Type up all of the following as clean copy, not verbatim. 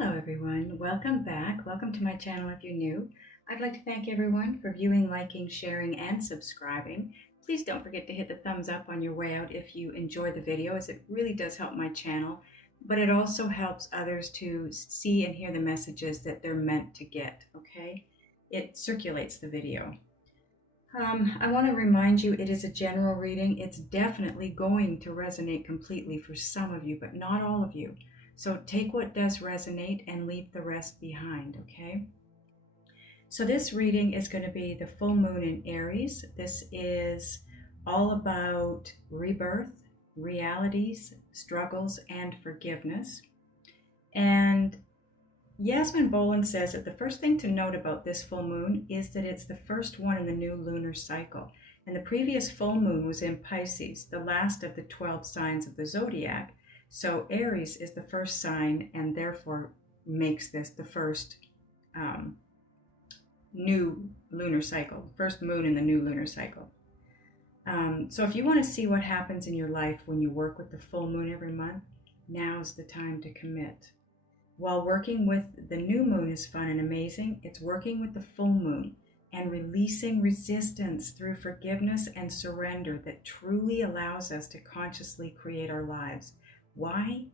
Hello everyone, welcome back. Welcome to my channel if you're new. I'd like to thank everyone for viewing, liking, sharing, and subscribing. Please don't forget to hit the thumbs up on your way out if you enjoy the video, as it really does help my channel, but it also helps others to see and hear the messages that they're meant to get, okay? It circulates the video. I want to remind you it is a general reading. It's definitely going to resonate completely for some of you, but not all of you. So take what does resonate and leave the rest behind, okay? So this reading is going to be the full moon in Aries. This is all about rebirth, realities, struggles, and forgiveness. And Yasmin Boland says that the first thing to note about this full moon is that it's the first one in the new lunar cycle. And the previous full moon was in Pisces, the last of the 12 signs of the zodiac. So Aries is the first sign and therefore makes this the first new lunar cycle, first moon in the new lunar cycle. So if you want to see what happens in your life when you work with the full moon every month, now's the time to commit. While working with the new moon is fun and amazing, it's working with the full moon and releasing resistance through forgiveness and surrender that truly allows us to consciously create our lives. Why?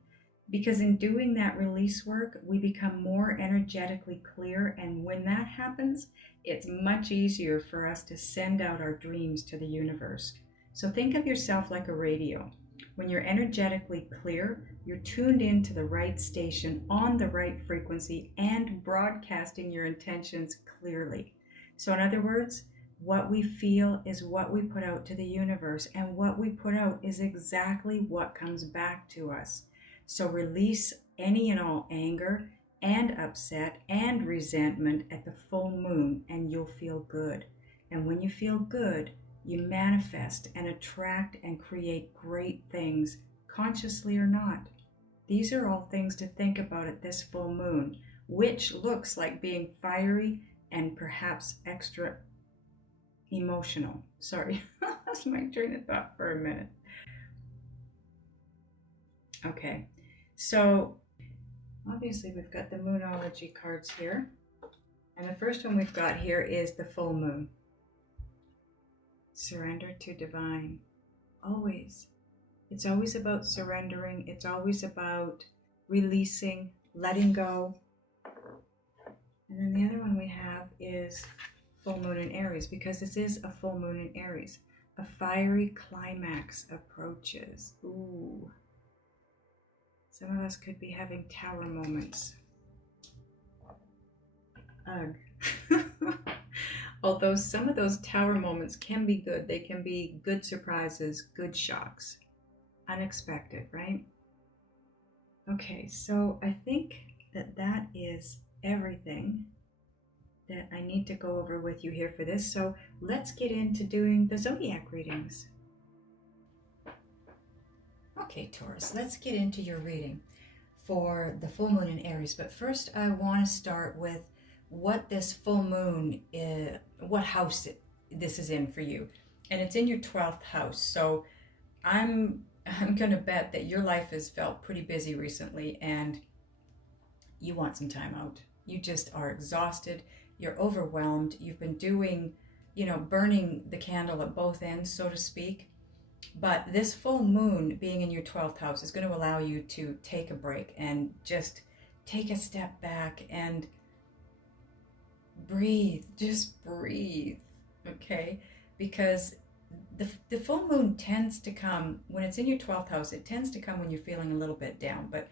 Because in doing that release work, we become more energetically clear, and when that happens, it's much easier for us to send out our dreams to the universe. So think of yourself like a radio. When you're energetically clear, you're tuned into the right station on the right frequency and broadcasting your intentions clearly. So in other words, what we feel is what we put out to the universe, and what we put out is exactly what comes back to us. So release any and all anger and upset and resentment at the full moon, and you'll feel good. And when you feel good, you manifest and attract and create great things, consciously or not. These are all things to think about at this full moon, which looks like being fiery and perhaps extra emotional. Sorry, I lost my train of thought for a minute. Okay, so obviously we've got the Moonology cards here. And the first one we've got here is the full moon. Surrender to divine. Always. It's always about surrendering. It's always about releasing, letting go. And then the other one we have is full moon in Aries, because this is a full moon in Aries. A fiery climax approaches. Ooh. Some of us could be having tower moments. Ugh. Although some of those tower moments can be good. They can be good surprises, good shocks. Unexpected, right? Okay, so I think that is everything that I need to go over with you here for this. So let's get into doing the zodiac readings. Okay, Taurus, let's get into your reading for the full moon in Aries. But first I want to start with what this full moon is, what house this is in for you. And it's in your 12th house. So I'm going to bet that your life has felt pretty busy recently and you want some time out. You just are exhausted. You're overwhelmed. You've been doing, burning the candle at both ends, so to speak. But this full moon being in your 12th house is going to allow you to take a break and just take a step back and breathe. Just breathe, okay? Because the full moon tends to come, when it's in your 12th house, it tends to come when you're feeling a little bit down, but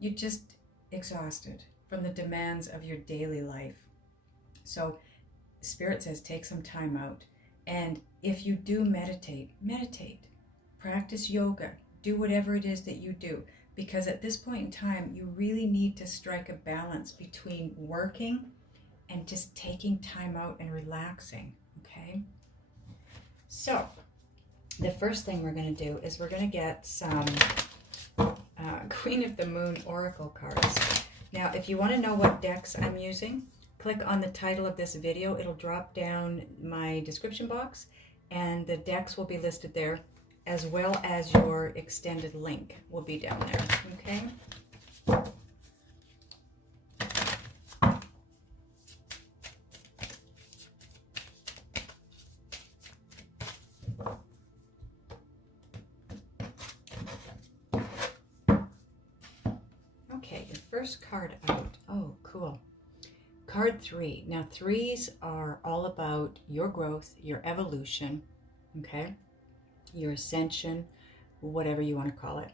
you're just exhausted from the demands of your daily life. So Spirit says take some time out. And if you do meditate, practice yoga, do whatever it is that you do, because at this point in time, you really need to strike a balance between working and just taking time out and relaxing, okay? So the first thing we're going to do is we're going to get some Queen of the Moon Oracle cards. Now, if you want to know what decks I'm using, click on the title of this video. It'll drop down my description box and the decks will be listed there, as well as your extended link will be down there, okay? first card out. Oh, cool. Card 3. Now, 3s are all about your growth, your evolution, okay? Your ascension, whatever you want to call it.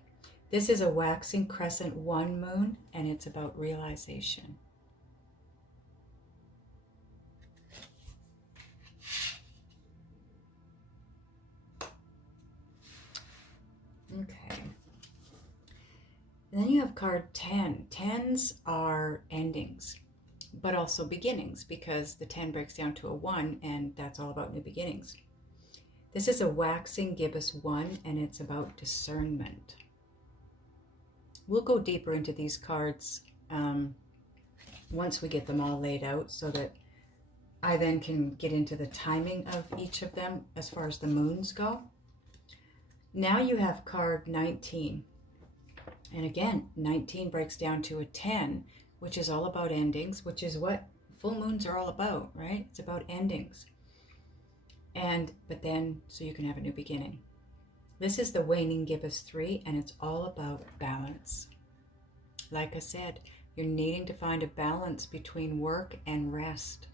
This is a waxing crescent 1 moon, and it's about realization. Okay. And then you have card 10. 10s are endings, but also beginnings, because the 10 breaks down to a 1, and that's all about new beginnings. This is a waxing gibbous 1, and it's about discernment. We'll go deeper into these cards once we get them all laid out, so that I then can get into the timing of each of them as far as the moons go. Now you have card 19. And again, 19 breaks down to a 10, which is all about endings, which is what full moons are all about, right? It's about endings. But then, so you can have a new beginning. This is the waning gibbous 3, and it's all about balance. Like I said, you're needing to find a balance between work and rest.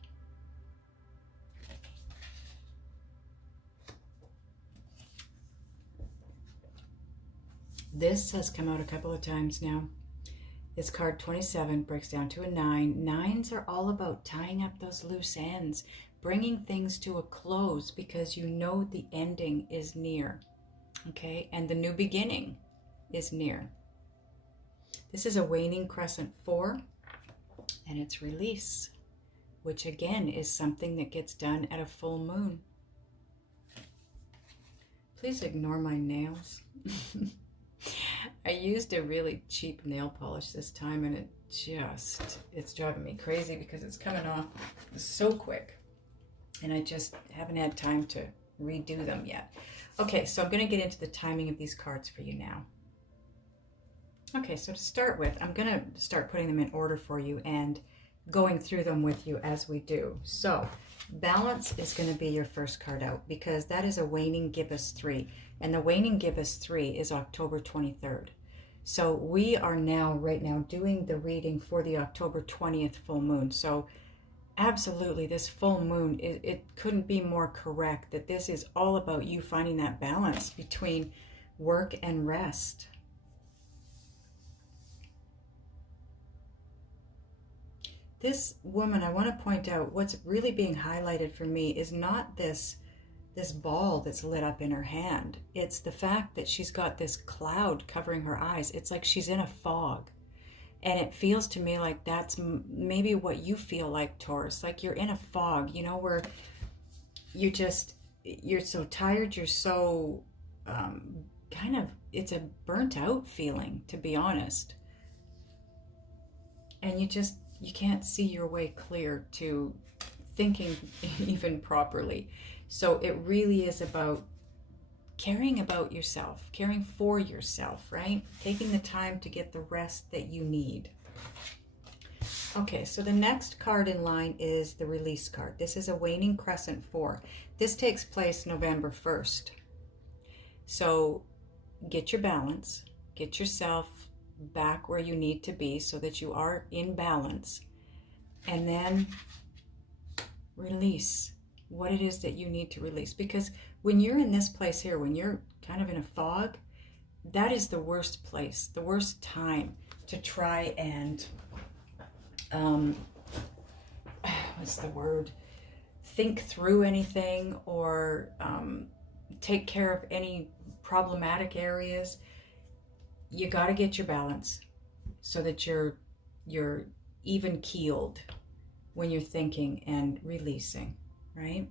This has come out a couple of times now. This card 27 breaks down to a 9. 9s are all about tying up those loose ends, bringing things to a close, because you know the ending is near, okay? And the new beginning is near. This is a waning crescent 4, and it's release, which again is something that gets done at a full moon. Please ignore my nails. I used a really cheap nail polish this time, and it's driving me crazy because it's coming off so quick, and I just haven't had time to redo them yet. Okay, so I'm going to get into the timing of these cards for you now. Okay, so to start with, I'm going to start putting them in order for you and going through them with you as we do. So balance is going to be your first card out, because that is a waning gibbous 3, and the waning gibbous 3 is October 23rd. So we are right now doing the reading for the October 20th full moon. So absolutely, this full moon, it couldn't be more correct that this is all about you finding that balance between work and rest. This woman, I want to point out, what's really being highlighted for me is not this ball that's lit up in her hand. It's the fact that she's got this cloud covering her eyes. It's like she's in a fog. And it feels to me like that's maybe what you feel like, Taurus. Like you're in a fog, where you're so tired, you're so it's a burnt out feeling, to be honest. And you can't see your way clear to thinking even properly. So it really is about caring about yourself, caring for yourself, right? Taking the time to get the rest that you need. Okay, so the next card in line is the release card. This is a waning crescent 4. This takes place November 1st. So get your balance, get yourself back where you need to be so that you are in balance, and then release what it is that you need to release. Because when you're in this place here, when you're kind of in a fog, that is the worst place, the worst time to try and think through anything, or take care of any problematic areas. You got to get your balance so that you're even keeled when you're thinking and releasing, right?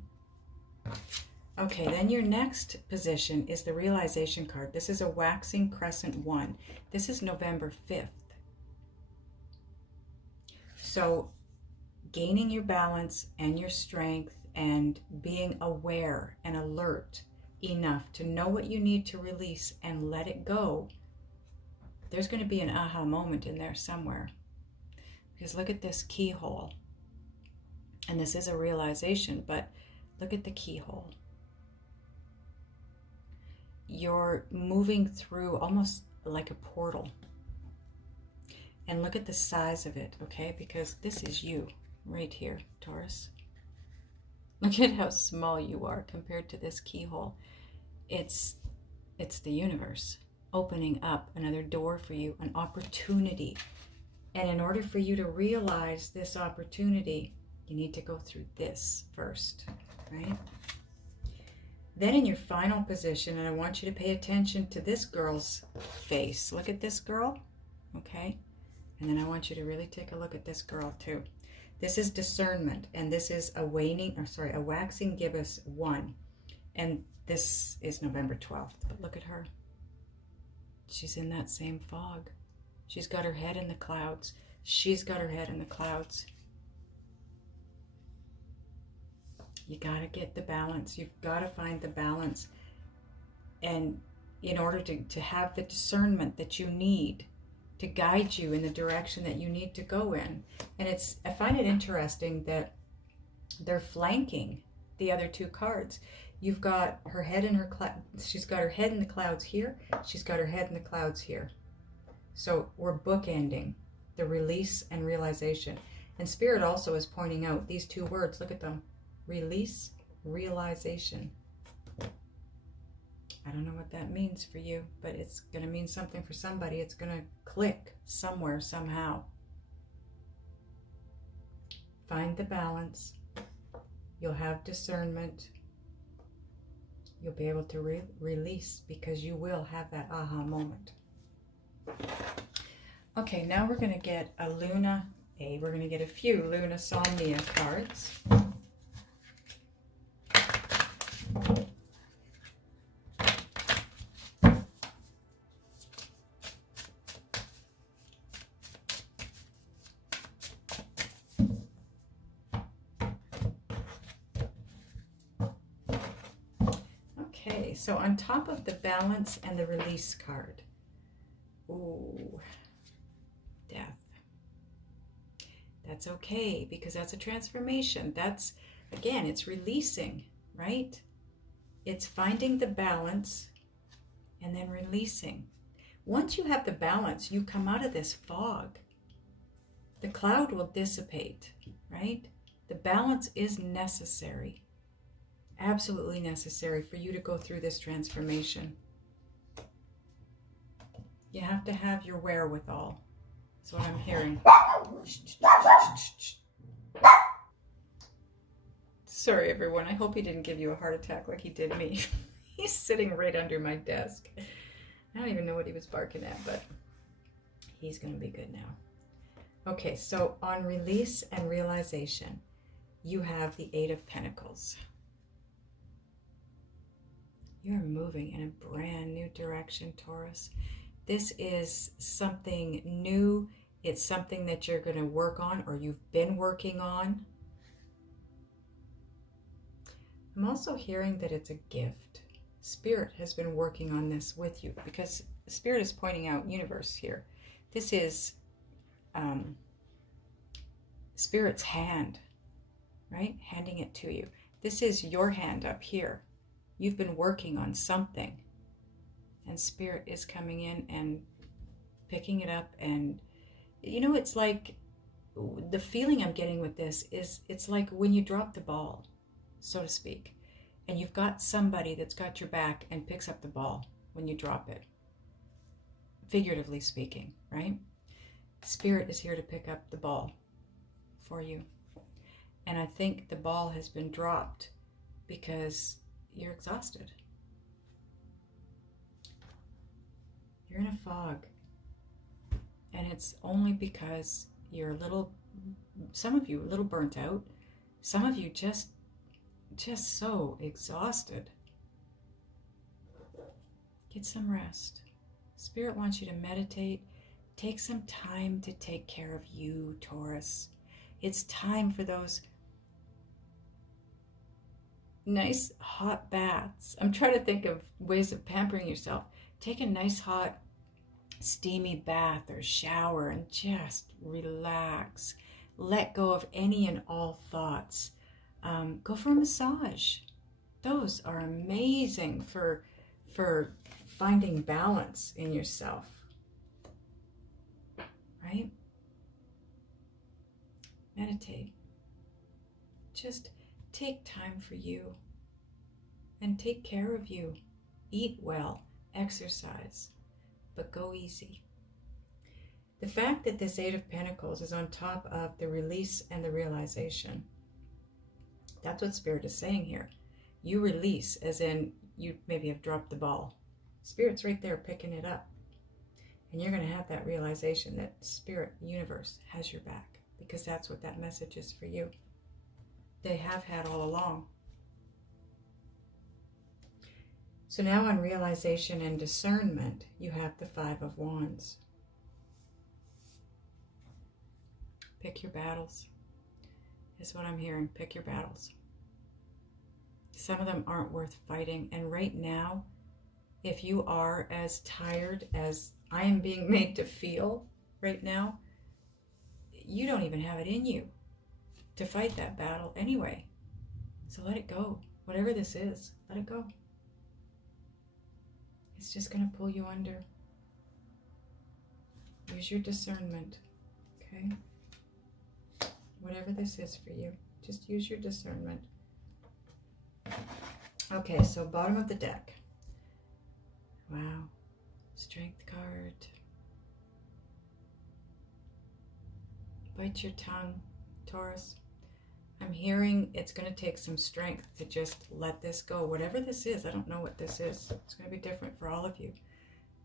Okay, then your next position is the realization card. This is a waxing crescent 1. This is November 5th. So gaining your balance and your strength and being aware and alert enough to know what you need to release and let it go. There's going to be an aha moment in there somewhere. Because look at this keyhole. And this is a realization, but look at the keyhole. You're moving through almost like a portal. And look at the size of it, okay? Because this is you right here, Taurus. Look at how small you are compared to this keyhole. It's the universe opening up another door for you, an opportunity. And in order for you to realize this opportunity, you need to go through this first, right? Then in your final position, and I want you to pay attention to this girl's face. Look at this girl, okay? And then I want you to really take a look at this girl too. This is discernment, and this is a waxing gibbous 1. And this is November 12th, but look at her. She's in that same fog. She's got her head in the clouds. She's got her head in the clouds. You got to get the balance. You've got to find the balance. And in order to have the discernment that you need to guide you in the direction that you need to go in. And I find it interesting that they're flanking the other 2 cards. You've got her head in she's got her head in the clouds here. She's got her head in the clouds here. So we're bookending the release and realization. And Spirit also is pointing out these 2 words. Look at them. Release, realization. I don't know what that means for you, but it's going to mean something for somebody. It's going to click somewhere, somehow. Find the balance. You'll have discernment. You'll be able to release, because you will have that aha moment. Okay, now we're going to get a Luna A. We're going to get a few Luna Somnia cards. Okay, so on top of the balance and the release card, ooh, death. That's okay, because that's a transformation. That's, again, it's releasing, right? It's finding the balance and then releasing. Once you have the balance, you come out of this fog. The cloud will dissipate, right? The balance is necessary. Absolutely necessary for you to go through this transformation. You have to have your wherewithal. That's what I'm hearing. Sorry, everyone. I hope he didn't give you a heart attack like he did me. He's sitting right under my desk. I don't even know what he was barking at, but he's going to be good now. Okay, so on release and realization, you have the 8 of Pentacles. You're moving in a brand new direction, Taurus. This is something new. It's something that you're going to work on, or you've been working on. I'm also hearing that it's a gift. Spirit has been working on this with you, because Spirit is pointing out universe here. This is Spirit's hand, right? Handing it to you. This is your hand up here. You've been working on something, and Spirit is coming in and picking it up. And you know, it's like, the feeling I'm getting with this is, it's like when you drop the ball, so to speak, and you've got somebody that's got your back and picks up the ball when you drop it, figuratively speaking, right? Spirit is here to pick up the ball for you. And I think the ball has been dropped because you're exhausted. You're in a fog. And it's only because you're a little, some of you a little burnt out. Some of you just so exhausted. Get some rest. Spirit wants you to meditate. Take some time to take care of you, Taurus. It's time for those nice hot baths. I'm trying to think of ways of pampering yourself. Take a nice hot steamy bath or shower and just relax. Let go of any and all thoughts. Go for a massage. Those are amazing for finding balance in yourself, right? meditate. Just take time for you and take care of you. Eat well, exercise, but go easy. The fact that this Eight of Pentacles is on top of the release and the realization, that's what Spirit is saying here. You release, as in you maybe have dropped the ball. Spirit's right there picking it up. And you're going to have that realization that Spirit, universe, has your back, because that's what that message is for you. They have had all along. So now on realization and discernment, you have the Five of Wands. Pick your battles, is what I'm hearing. Pick your battles. Some of them aren't worth fighting. And right now, if you are as tired as I am being made to feel right now, you don't even have it in you to fight that battle anyway. So let it go. Whatever this is, let it go. It's just going to pull you under. Use your discernment, okay? Whatever this is for you, just use your discernment. Okay, so bottom of the deck. Wow. Strength card. Bite your tongue, Taurus. I'm hearing it's going to take some strength to just let this go. Whatever this is, I don't know what this is. It's going to be different for all of you.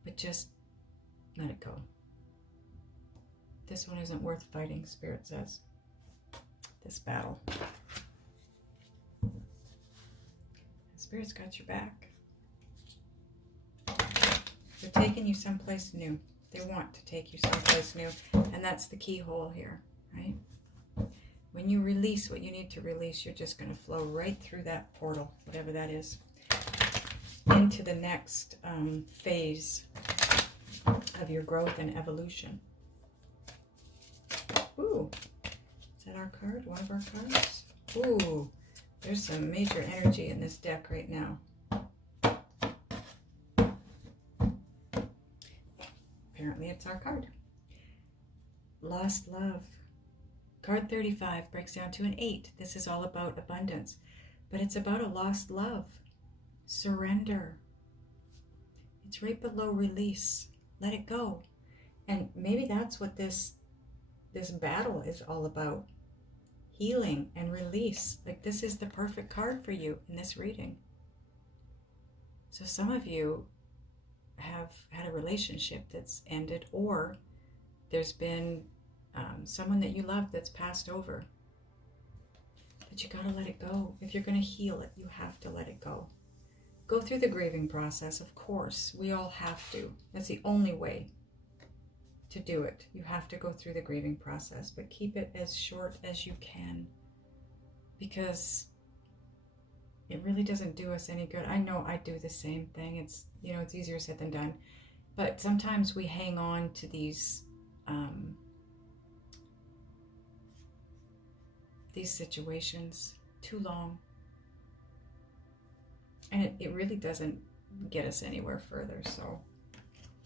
But just let it go. This one isn't worth fighting, Spirit says. This battle. Spirit's got your back. They're taking you someplace new. They want to take you someplace new. And that's the keyhole here, right? When you release what you need to release, you're just going to flow right through that portal, whatever that is, into the next phase of your growth and evolution. Ooh, is that our card? One of our cards? Ooh, there's some major energy in this deck right now. Apparently it's our card. Lost love. Card 35 breaks down to an 8. This is all about abundance, but it's about a lost love. Surrender. It's right below release. Let it go. And maybe that's what this battle is all about. Healing and release. Like, this is the perfect card for you in this reading. So some of you have had a relationship that's ended, or there's been someone that you love that's passed over. But you gotta let it go. If you're gonna heal it, you have to let it go. Go through the grieving process, of course. We all have to. That's the only way to do it. You have to go through the grieving process, but keep it as short as you can, because it really doesn't do us any good. I know I do the same thing. It's, you know, it's easier said than done. But sometimes we hang on to these situations too long. And it really doesn't get us anywhere further. So,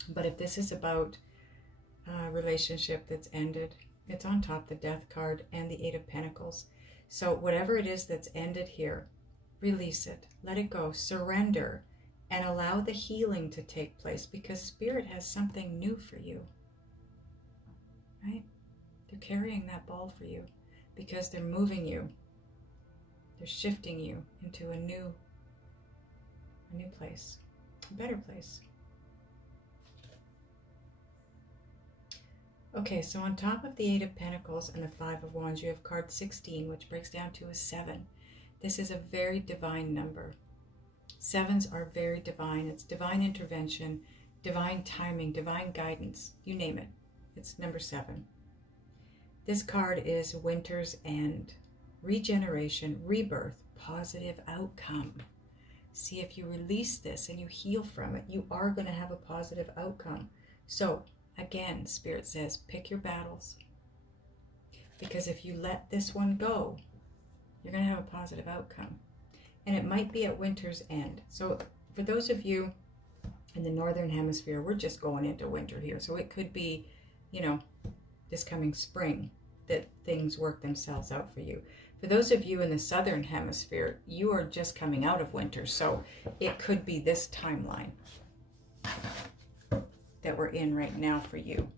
but if this is about a relationship that's ended, it's on top, the Death card and the Eight of Pentacles. So whatever it is that's ended here, release it, let it go, surrender, and allow the healing to take place, because Spirit has something new for you, right? They're carrying that ball for you because they're moving you. They're shifting you into a new place, a better place. Okay, so on top of the Eight of Pentacles and the Five of Wands, you have card 16, which breaks down to a 7. This is a very divine number. Sevens are very divine. It's divine intervention, divine timing, divine guidance, you name it. It's number 7. This card is Winter's End, regeneration, rebirth, positive outcome. See, if you release this and you heal from it, you are going to have a positive outcome. So again, Spirit says, pick your battles, because if you let this one go, you're going to have a positive outcome. And it might be at winter's end. So for those of you in the Northern Hemisphere, we're just going into winter here. So it could be, you know, this coming spring. that things work themselves out for you. For those of you in the southern hemisphere, you are just coming out of winter, so it could be this timeline that we're in right now for you.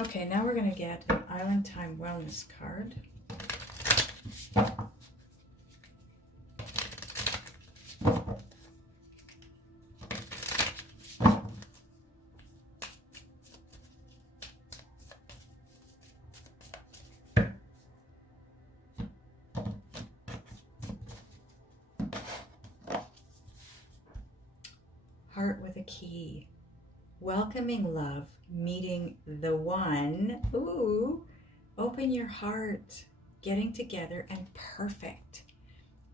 Okay, now we're going to get an Island Time Wellness card. Heart with a key. Welcoming love, meeting the one. Ooh, open your heart, getting together, and perfect.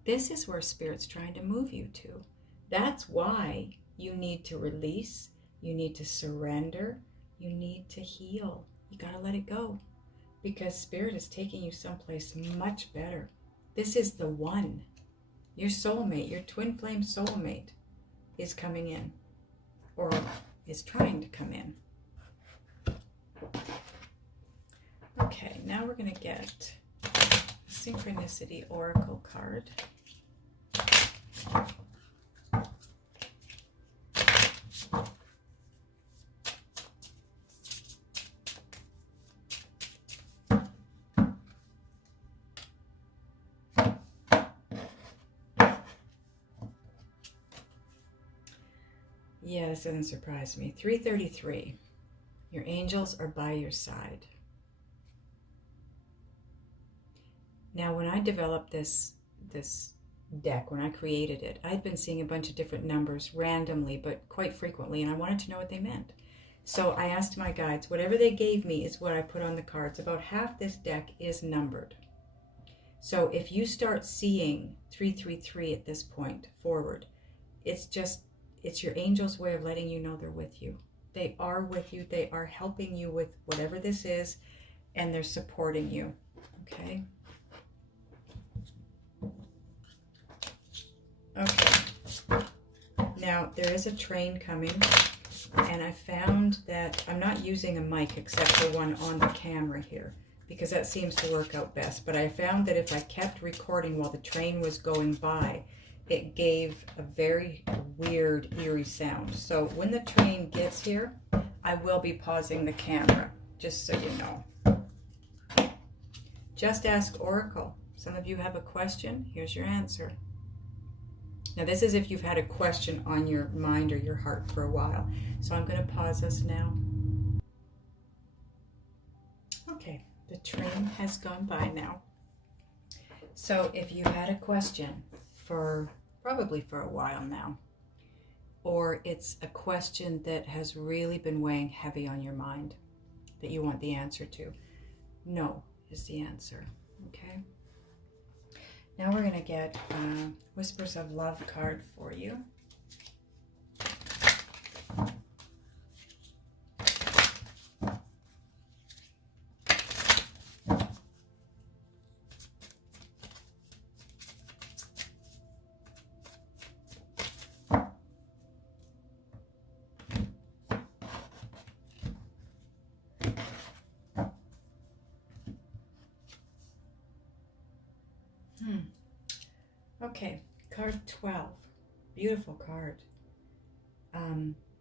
This is where Spirit's trying to move you to. That's why you need to release, you need to surrender, you need to heal. You got to let it go, because Spirit is taking you someplace much better. This is the one. Your soulmate, your twin flame soulmate is coming in, or is trying to come in. Okay, now we're going to get a Synchronicity Oracle card. Yeah, this doesn't surprise me. 333. Your angels are by your side. Now, when I developed this deck, when I created it, I'd been seeing a bunch of different numbers randomly, but quite frequently, and I wanted to know what they meant. So I asked my guides, whatever they gave me is what I put on the cards. About half this deck is numbered. So if you start seeing 333 at this point forward, it's your angel's way of letting you know they're with you. They are with you. They are helping you with whatever this is, and they're supporting you. Okay? Okay. Now, there is a train coming, and I found that I'm not using a mic except the one on the camera here, because that seems to work out best. But I found that if I kept recording while the train was going by, it gave a very weird, eerie sound. So when the train gets here, I will be pausing the camera, just so you know. Just Ask Oracle. Some of you have a question. Here's your answer. Now, this is if you've had a question on your mind or your heart for a while. So I'm going to pause us now. Okay, the train has gone by now. So if you had a question probably for a while now, or it's a question that has really been weighing heavy on your mind that you want the answer to, no is the answer. Okay, now we're going to get Whispers of Love card for you. Okay, card 12. Beautiful card.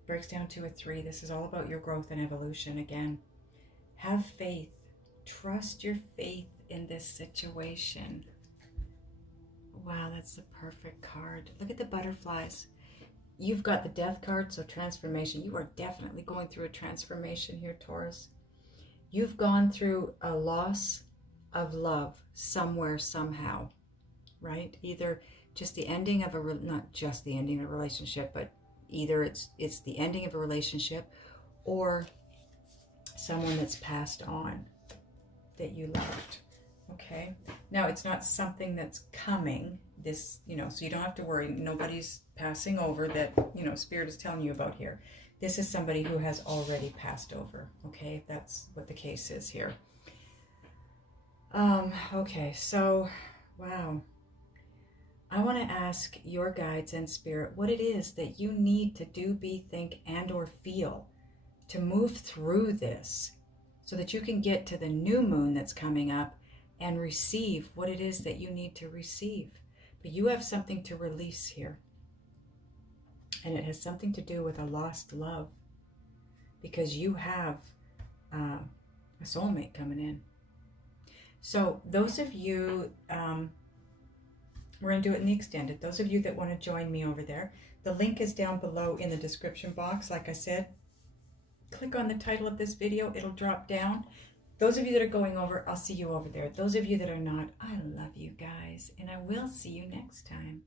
Breaks down to a 3. This is all about your growth and evolution again. Have faith. Trust your faith in this situation. Wow, that's the perfect card. Look at the butterflies. You've got the Death card, so transformation. You are definitely going through a transformation here, Taurus. You've gone through a loss of love somewhere, somehow. Right? Either just the ending of not just the ending of a relationship, but either it's the ending of a relationship, or someone that's passed on that you loved. Okay? Now, it's not something that's coming, so you don't have to worry. Nobody's passing over that, Spirit is telling you about here. This is somebody who has already passed over. Okay? That's what the case is here. Okay, so, wow. I want to ask your guides and Spirit what it is that you need to do, be, think, and or feel to move through this so that you can get to the new moon that's coming up and receive what it is that you need to receive. But you have something to release here. And it has something to do with a lost love, because you have a soulmate coming in. So those of you, we're going to do it in the extended. Those of you that want to join me over there, the link is down below in the description box. Like I said, click on the title of this video. It'll drop down. Those of you that are going over, I'll see you over there. Those of you that are not, I love you guys, and I will see you next time.